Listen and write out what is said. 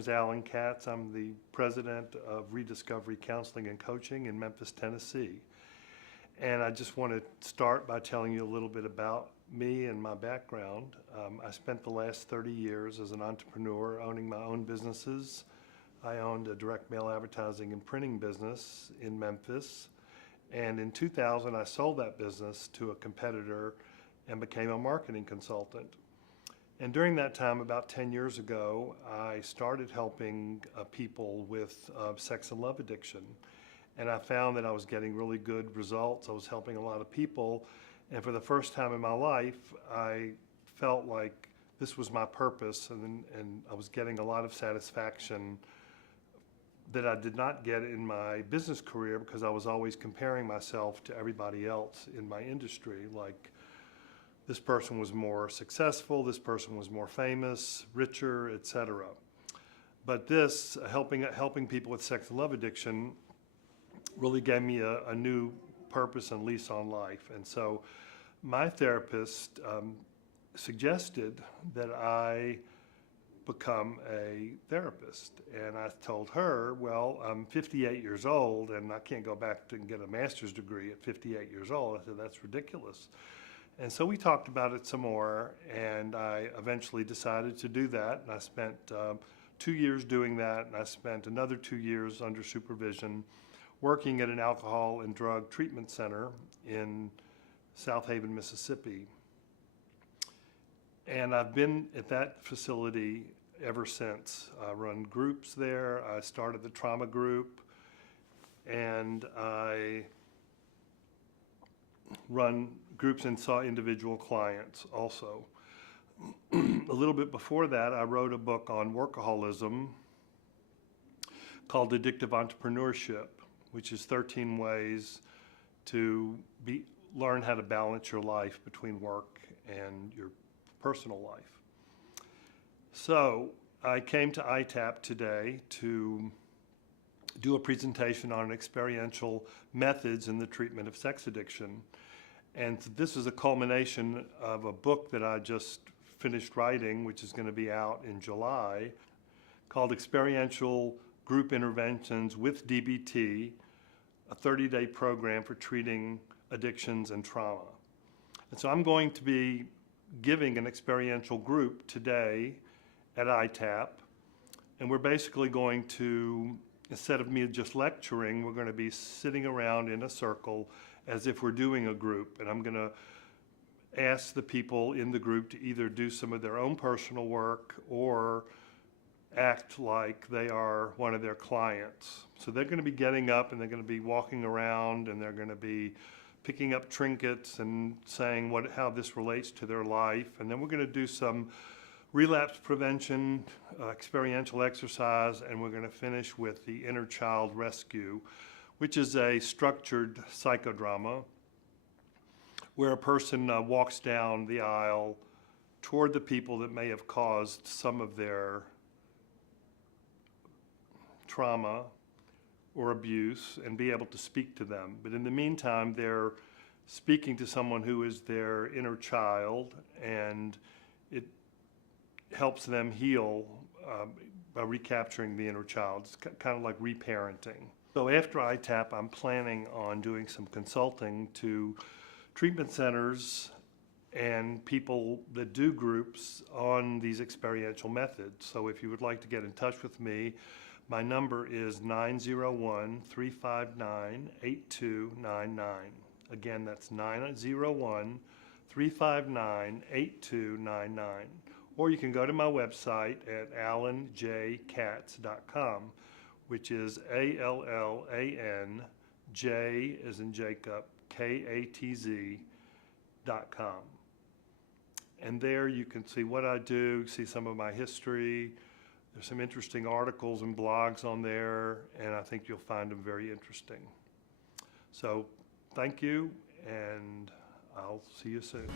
is Allan Katz. I'm the president of Rediscovery Counseling and Coaching in Memphis, Tennessee. And I just want to start by telling you a little bit about me and my background. I spent the last 30 years as an entrepreneur owning my own businesses. I owned a direct mail advertising and printing business in Memphis. And in 2000, I sold that business to a competitor and became a marketing consultant. And during that time, about 10 years ago, I started helping people with sex and love addiction. And I found that I was getting really good results. I was helping a lot of people. And for the first time in my life, I felt like this was my purpose, and I was getting a lot of satisfaction that I did not get in my business career because I was always comparing myself to everybody else in my industry. Like, this person was more successful, this person was more famous, richer, etc. But this, helping people with sex and love addiction, really gave me a new purpose and lease on life. And so my therapist suggested that I become a therapist. And I told her, well, I'm 58 years old and I can't go back and get a master's degree at 58 years old. I said, that's ridiculous. And so we talked about it some more, and I eventually decided to do that. And I spent 2 years doing that, and I spent another 2 years under supervision working at an alcohol and drug treatment center in South Haven, Mississippi. And I've been at that facility ever since. I run groups there. I started the trauma group, and I run groups and saw individual clients also. A little bit before that, I wrote a book on workaholism called Addictive Entrepreneurship, which is 13 ways to learn how to balance your life between work and your personal life. So I came to IITAP today to do a presentation on experiential methods in the treatment of sex addiction. And this is a culmination of a book that I just finished writing, which is going to be out in July, called Experiential Group Interventions with DBT, a 30-day program for treating addictions and trauma. And so I'm going to be giving an experiential group today at IITAP, and we're basically going to, instead of me just lecturing, we're going to be sitting around in a circle as if we're doing a group. And I'm going to ask the people in the group to either do some of their own personal work or act like they are one of their clients. So they're going to be getting up and they're going to be walking around and they're going to be picking up trinkets and saying how this relates to their life. And then we're going to do some relapse prevention, experiential exercise, and we're going to finish with the inner child rescue, which is a structured psychodrama where a person walks down the aisle toward the people that may have caused some of their trauma or abuse and be able to speak to them. But in the meantime, they're speaking to someone who is their inner child, and it helps them heal by recapturing the inner child. It's kind of like reparenting. So after IITAP, I'm planning on doing some consulting to treatment centers and people that do groups on these experiential methods. So if you would like to get in touch with me, my number is 901-359-8299. Again, that's 901-359-8299. Or you can go to my website at allanjkatz.com, which is ALLAN, J as in Jacob, KATZ.com. And there you can see what I do, see some of my history. There's some interesting articles and blogs on there, and I think you'll find them very interesting. So thank you, and I'll see you soon.